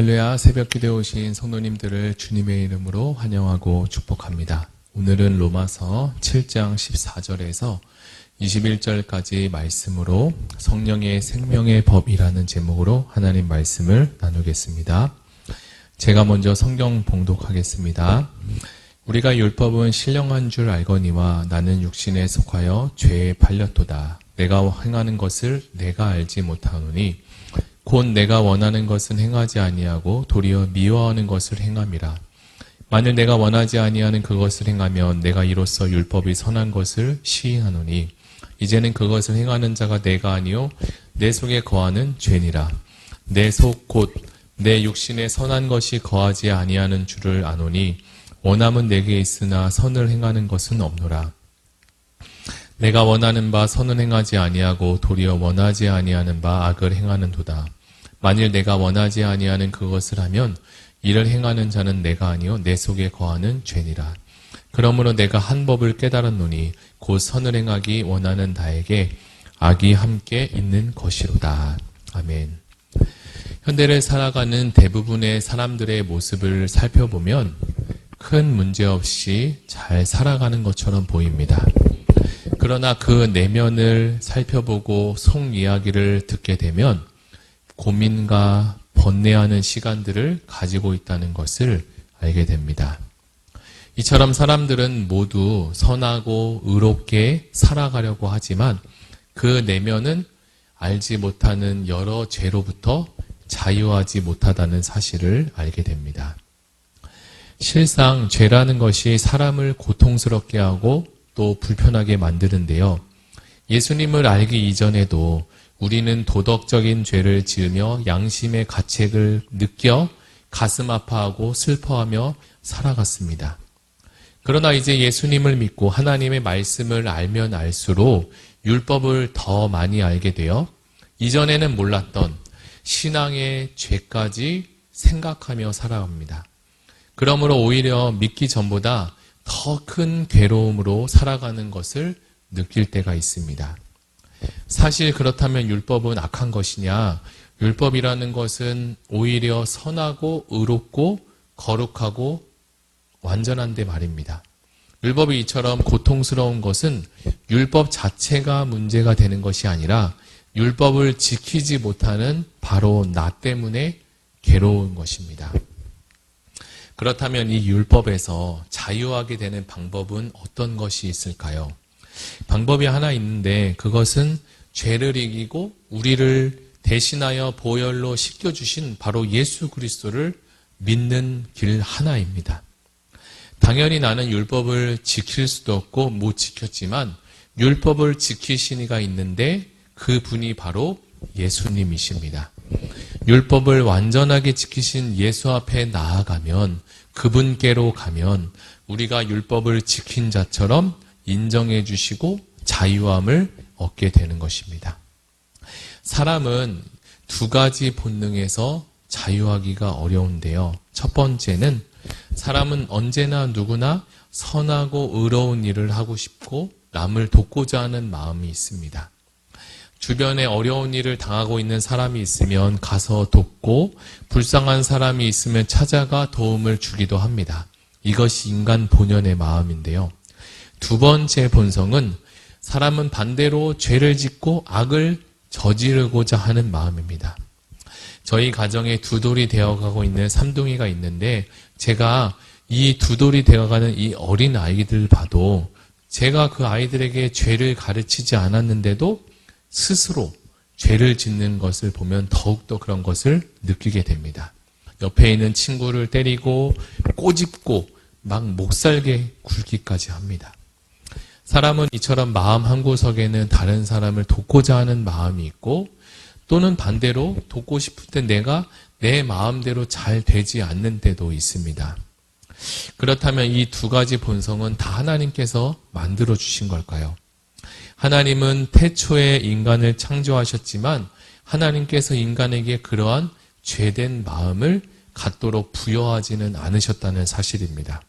할렐루야, 새벽기도에 오신 성도님들을 주님의 이름으로 환영하고 축복합니다. 오늘은 로마서 7장 14절에서 21절까지 말씀으로 성령의 생명의 법이라는 제목으로 하나님 말씀을 나누겠습니다. 제가 먼저 성경 봉독하겠습니다. 우리가 율법은 신령한 줄 알거니와 나는 육신에 속하여 죄에 팔렸도다. 내가 행하는 것을 내가 알지 못하노니 곧 내가 원하는 것은 행하지 아니하고 도리어 미워하는 것을 행함이라. 만일 내가 원하지 아니하는 그것을 행하면 내가 이로써 율법이 선한 것을 시인하노니 이제는 그것을 행하는 자가 내가 아니요 내 속에 거하는 죄니라. 내 속 곧 내 육신에 선한 것이 거하지 아니하는 줄을 아노니 원함은 내게 있으나 선을 행하는 것은 없노라. 내가 원하는 바 선은 행하지 아니하고 도리어 원하지 아니하는 바 악을 행하는도다. 만일 내가 원하지 아니하는 그것을 하면 이를 행하는 자는 내가 아니요 내 속에 거하는 죄니라. 그러므로 내가 한 법을 깨달았노니 곧 선을 행하기 원하는 나에게 악이 함께 있는 것이로다. 아멘. 현대를 살아가는 대부분의 사람들의 모습을 살펴보면 큰 문제 없이 잘 살아가는 것처럼 보입니다. 그러나 그 내면을 살펴보고 속 이야기를 듣게 되면 고민과 번뇌하는 시간들을 가지고 있다는 것을 알게 됩니다. 이처럼 사람들은 모두 선하고 의롭게 살아가려고 하지만 그 내면은 알지 못하는 여러 죄로부터 자유하지 못하다는 사실을 알게 됩니다. 실상 죄라는 것이 사람을 고통스럽게 하고 또 불편하게 만드는데요. 예수님을 알기 이전에도 우리는 도덕적인 죄를 지으며 양심의 가책을 느껴 가슴 아파하고 슬퍼하며 살아갔습니다. 그러나 이제 예수님을 믿고 하나님의 말씀을 알면 알수록 율법을 더 많이 알게 되어 이전에는 몰랐던 신앙의 죄까지 생각하며 살아갑니다. 그러므로 오히려 믿기 전보다 더 큰 괴로움으로 살아가는 것을 느낄 때가 있습니다. 사실 그렇다면 율법은 악한 것이냐? 율법이라는 것은 오히려 선하고 의롭고 거룩하고 완전한데 말입니다. 율법이 이처럼 고통스러운 것은 율법 자체가 문제가 되는 것이 아니라 율법을 지키지 못하는 바로 나 때문에 괴로운 것입니다. 그렇다면 이 율법에서 자유하게 되는 방법은 어떤 것이 있을까요? 방법이 하나 있는데 그것은 죄를 이기고 우리를 대신하여 보혈로 씻겨주신 바로 예수 그리스도를 믿는 길 하나입니다. 당연히 나는 율법을 지킬 수도 없고 못 지켰지만 율법을 지키신 이가 있는데 그 분이 바로 예수님이십니다. 율법을 완전하게 지키신 예수 앞에 나아가면 그분께로 가면 우리가 율법을 지킨 자처럼 인정해 주시고 자유함을 얻게 되는 것입니다. 사람은 두 가지 본능에서 자유하기가 어려운데요. 첫 번째는 사람은 언제나 누구나 선하고 의로운 일을 하고 싶고 남을 돕고자 하는 마음이 있습니다. 주변에 어려운 일을 당하고 있는 사람이 있으면 가서 돕고 불쌍한 사람이 있으면 찾아가 도움을 주기도 합니다. 이것이 인간 본연의 마음인데요. 두 번째 본성은 사람은 반대로 죄를 짓고 악을 저지르고자 하는 마음입니다. 저희 가정에 두 돌이 되어가고 있는 삼둥이가 있는데 제가 이 두 돌이 되어가는 이 어린 아이들 봐도 제가 그 아이들에게 죄를 가르치지 않았는데도 스스로 죄를 짓는 것을 보면 더욱더 그런 것을 느끼게 됩니다. 옆에 있는 친구를 때리고 꼬집고 막 목살게 굴기까지 합니다. 사람은 이처럼 마음 한구석에는 다른 사람을 돕고자 하는 마음이 있고 또는 반대로 돕고 싶을 때 내가 내 마음대로 잘 되지 않는 때도 있습니다. 그렇다면 이 두 가지 본성은 다 하나님께서 만들어 주신 걸까요? 하나님은 태초에 인간을 창조하셨지만 하나님께서 인간에게 그러한 죄된 마음을 갖도록 부여하지는 않으셨다는 사실입니다.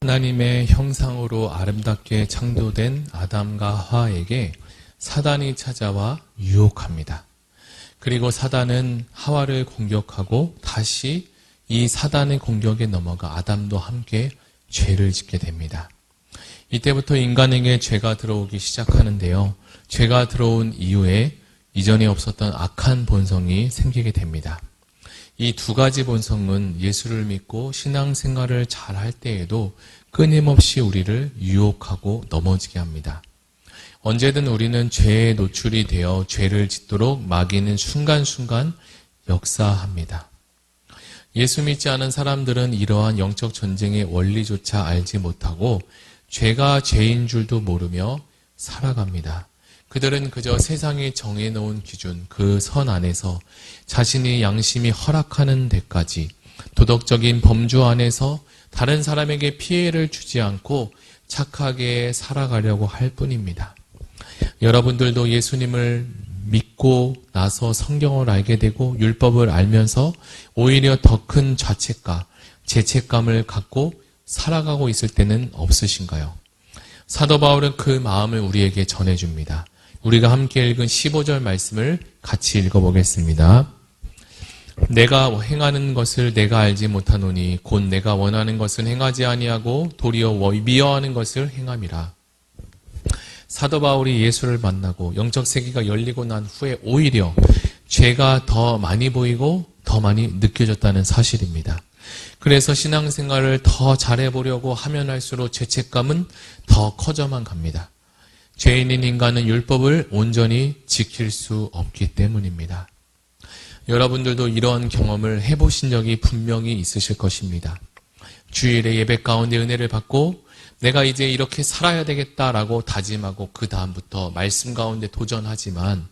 하나님의 형상으로 아름답게 창조된 아담과 하와에게 사단이 찾아와 유혹합니다. 그리고 사단은 하와를 공격하고 다시 이 사단의 공격에 넘어가 아담도 함께 죄를 짓게 됩니다. 이때부터 인간에게 죄가 들어오기 시작하는데요. 죄가 들어온 이후에 이전에 없었던 악한 본성이 생기게 됩니다. 이 두 가지 본성은 예수를 믿고 신앙생활을 잘 할 때에도 끊임없이 우리를 유혹하고 넘어지게 합니다. 언제든 우리는 죄에 노출이 되어 죄를 짓도록 마귀는 순간순간 역사합니다. 예수 믿지 않은 사람들은 이러한 영적 전쟁의 원리조차 알지 못하고 죄가 죄인 줄도 모르며 살아갑니다. 그들은 그저 세상이 정해놓은 기준, 그 선 안에서 자신의 양심이 허락하는 데까지 도덕적인 범주 안에서 다른 사람에게 피해를 주지 않고 착하게 살아가려고 할 뿐입니다. 여러분들도 예수님을 믿고 나서 성경을 알게 되고 율법을 알면서 오히려 더 큰 자책감, 죄책감을 갖고 살아가고 있을 때는 없으신가요? 사도 바울은 그 마음을 우리에게 전해줍니다. 우리가 함께 읽은 15절 말씀을 같이 읽어보겠습니다. 내가 행하는 것을 내가 알지 못하노니 곧 내가 원하는 것을 행하지 아니하고 도리어 미워하는 것을 행함이라. 사도 바울이 예수를 만나고 영적 세계가 열리고 난 후에 오히려 죄가 더 많이 보이고 더 많이 느껴졌다는 사실입니다. 그래서 신앙생활을 더 잘해보려고 하면 할수록 죄책감은 더 커져만 갑니다. 죄인인 인간은 율법을 온전히 지킬 수 없기 때문입니다. 여러분들도 이런 경험을 해보신 적이 분명히 있으실 것입니다. 주일에 예배 가운데 은혜를 받고 내가 이제 이렇게 살아야 되겠다라고 다짐하고 그 다음부터 말씀 가운데 도전하지만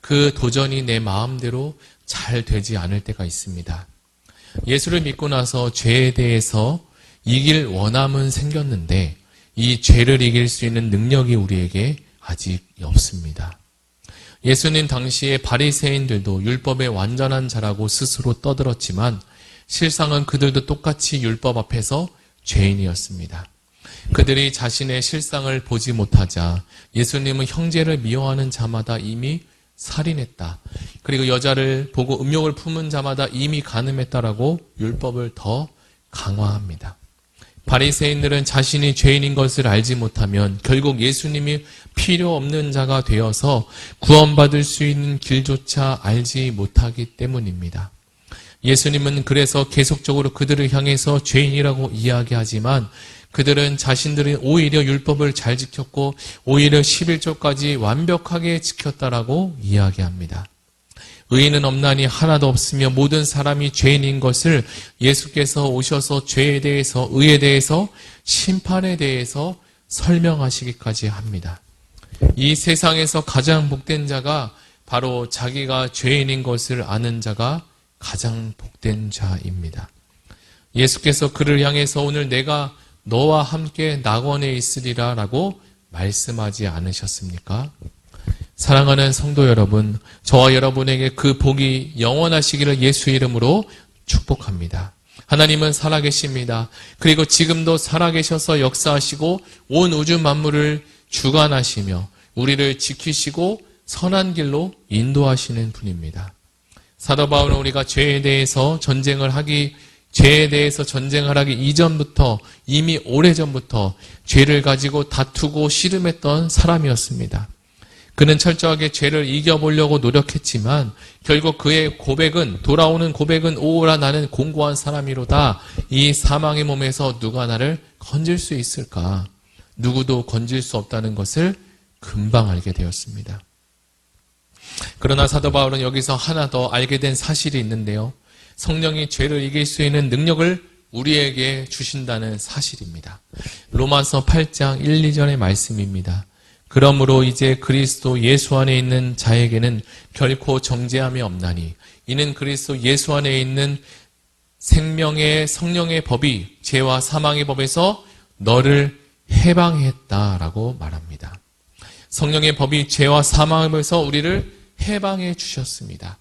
그 도전이 내 마음대로 잘 되지 않을 때가 있습니다. 예수를 믿고 나서 죄에 대해서 이길 원함은 생겼는데 이 죄를 이길 수 있는 능력이 우리에게 아직 없습니다. 예수님 당시에 바리새인들도 율법의 완전한 자라고 스스로 떠들었지만 실상은 그들도 똑같이 율법 앞에서 죄인이었습니다. 그들이 자신의 실상을 보지 못하자 예수님은 형제를 미워하는 자마다 이미 살인했다. 그리고 여자를 보고 음욕을 품은 자마다 이미 간음했다라고 율법을 더 강화합니다. 바리새인들은 자신이 죄인인 것을 알지 못하면 결국 예수님이 필요 없는 자가 되어서 구원받을 수 있는 길조차 알지 못하기 때문입니다. 예수님은 그래서 계속적으로 그들을 향해서 죄인이라고 이야기하지만 그들은 자신들이 오히려 율법을 잘 지켰고 오히려 11조까지 완벽하게 지켰다라고 이야기합니다. 의인은 없나니 하나도 없으며 모든 사람이 죄인인 것을 예수께서 오셔서 죄에 대해서, 의에 대해서, 심판에 대해서 설명하시기까지 합니다. 이 세상에서 가장 복된 자가 바로 자기가 죄인인 것을 아는 자가 가장 복된 자입니다. 예수께서 그를 향해서 오늘 내가 너와 함께 낙원에 있으리라 라고 말씀하지 않으셨습니까? 사랑하는 성도 여러분, 저와 여러분에게 그 복이 영원하시기를 예수 이름으로 축복합니다. 하나님은 살아계십니다. 그리고 지금도 살아계셔서 역사하시고 온 우주 만물을 주관하시며 우리를 지키시고 선한 길로 인도하시는 분입니다. 사도 바울은 우리가 죄에 대해서 전쟁을 하기 이전부터 이미 오래전부터 죄를 가지고 다투고 씨름했던 사람이었습니다. 그는 철저하게 죄를 이겨보려고 노력했지만 결국 그의 돌아오는 고백은 오라 나는 공고한 사람이로다. 이 사망의 몸에서 누가 나를 건질 수 있을까? 누구도 건질 수 없다는 것을 금방 알게 되었습니다. 그러나 사도 바울은 여기서 하나 더 알게 된 사실이 있는데요. 성령이 죄를 이길 수 있는 능력을 우리에게 주신다는 사실입니다. 로마서 8장 1, 2절의 말씀입니다. 그러므로 이제 그리스도 예수 안에 있는 자에게는 결코 정죄함이 없나니 이는 그리스도 예수 안에 있는 생명의 성령의 법이 죄와 사망의 법에서 너를 해방했다라고 말합니다. 성령의 법이 죄와 사망의 법에서 우리를 해방해 주셨습니다.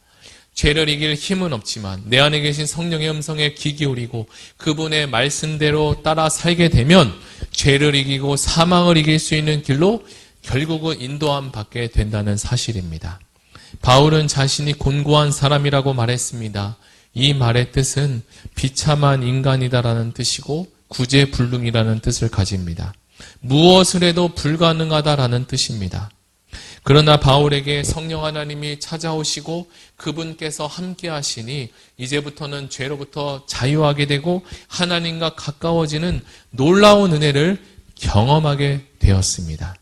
죄를 이길 힘은 없지만 내 안에 계신 성령의 음성에 귀 기울이고 그분의 말씀대로 따라 살게 되면 죄를 이기고 사망을 이길 수 있는 길로 결국은 인도함 받게 된다는 사실입니다. 바울은 자신이 곤고한 사람이라고 말했습니다. 이 말의 뜻은 비참한 인간이다라는 뜻이고 구제불능이라는 뜻을 가집니다. 무엇을 해도 불가능하다라는 뜻입니다. 그러나 바울에게 성령 하나님이 찾아오시고 그분께서 함께 하시니 이제부터는 죄로부터 자유하게 되고 하나님과 가까워지는 놀라운 은혜를 경험하게 되었습니다.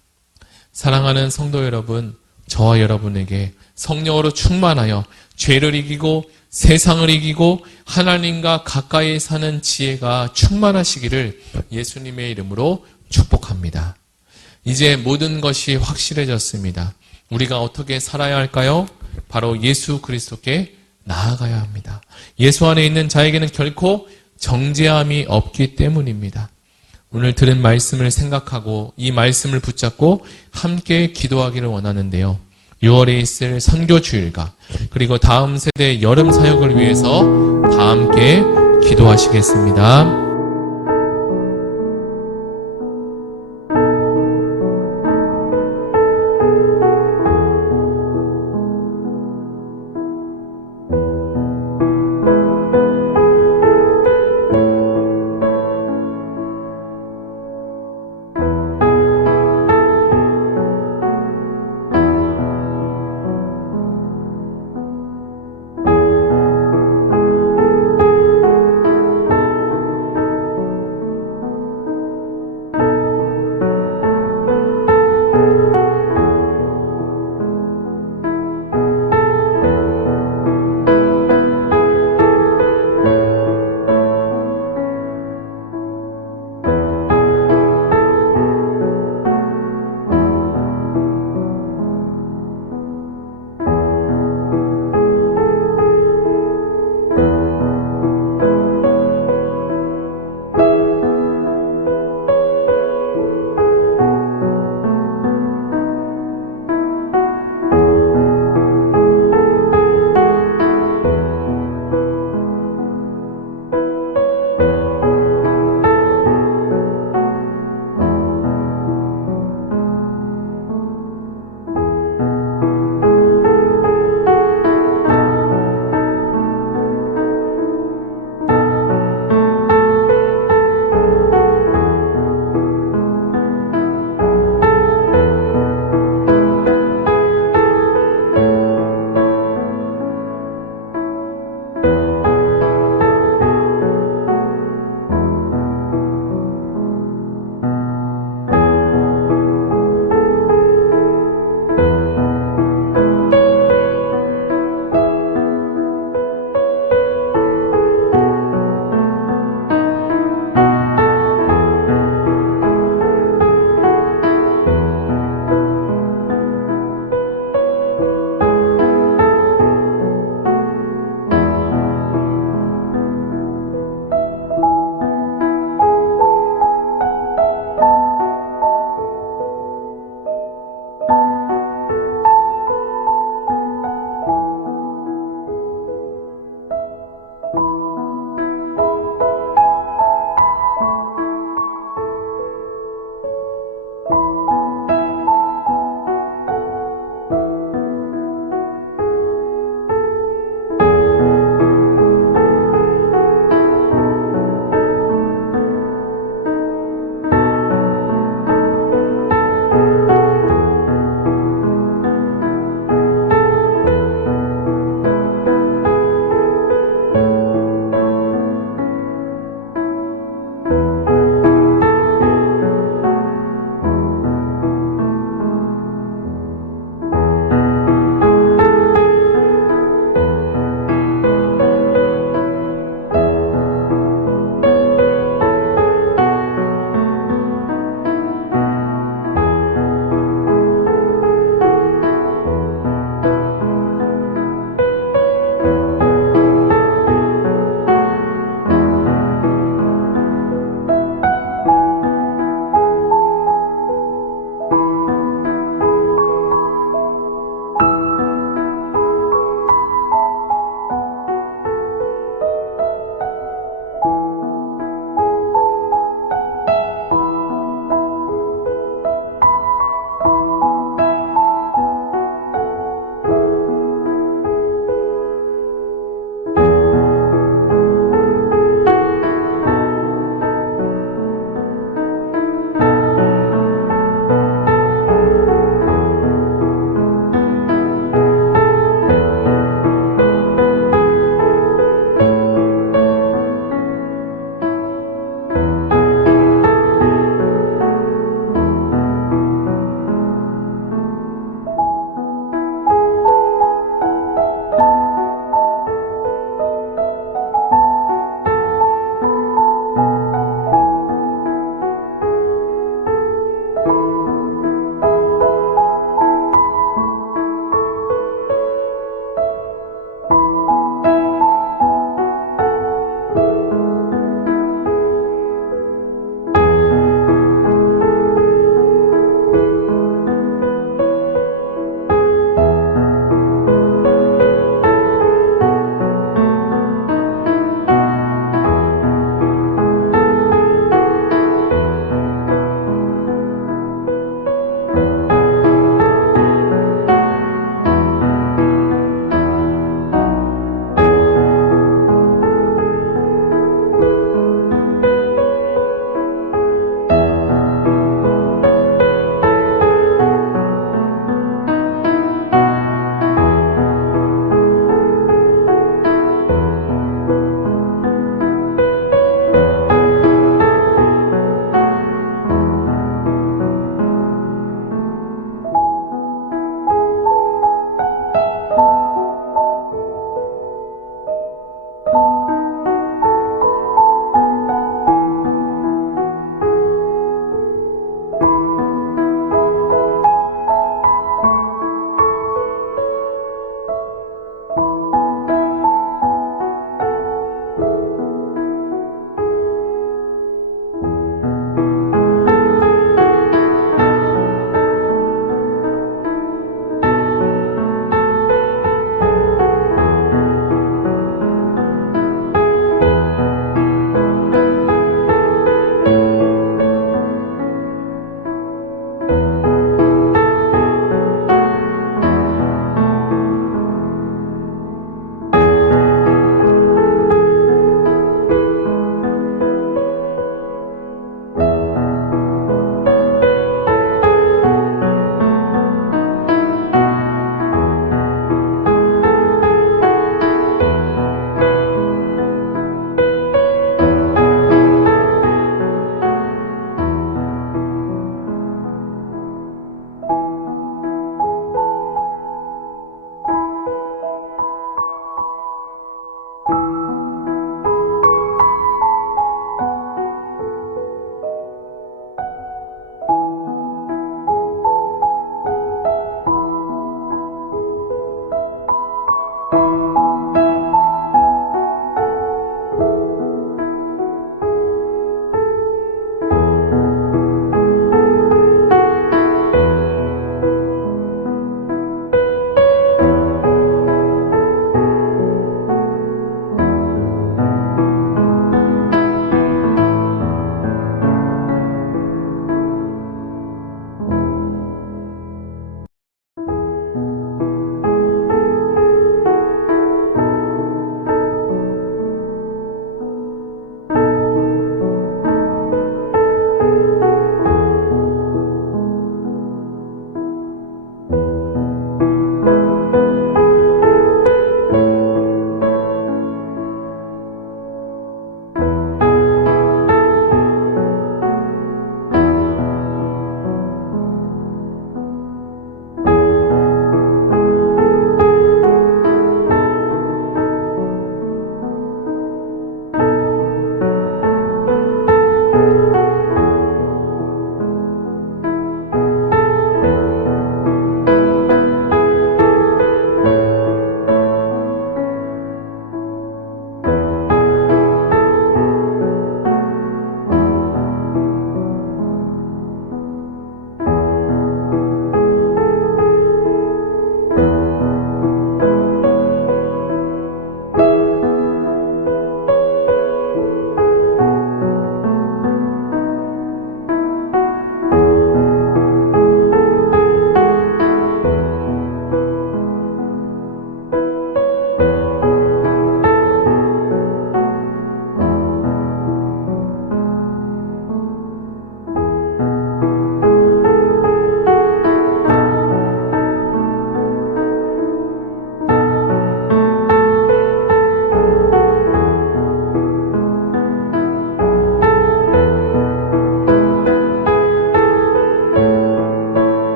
사랑하는 성도 여러분, 저와 여러분에게 성령으로 충만하여 죄를 이기고 세상을 이기고 하나님과 가까이 사는 지혜가 충만하시기를 예수님의 이름으로 축복합니다. 이제 모든 것이 확실해졌습니다. 우리가 어떻게 살아야 할까요? 바로 예수 그리스도께 나아가야 합니다. 예수 안에 있는 자에게는 결코 정죄함이 없기 때문입니다. 오늘 들은 말씀을 생각하고 이 말씀을 붙잡고 함께 기도하기를 원하는데요. 6월에 있을 선교주일과 그리고 다음 세대 여름 사역을 위해서 다 함께 기도하시겠습니다.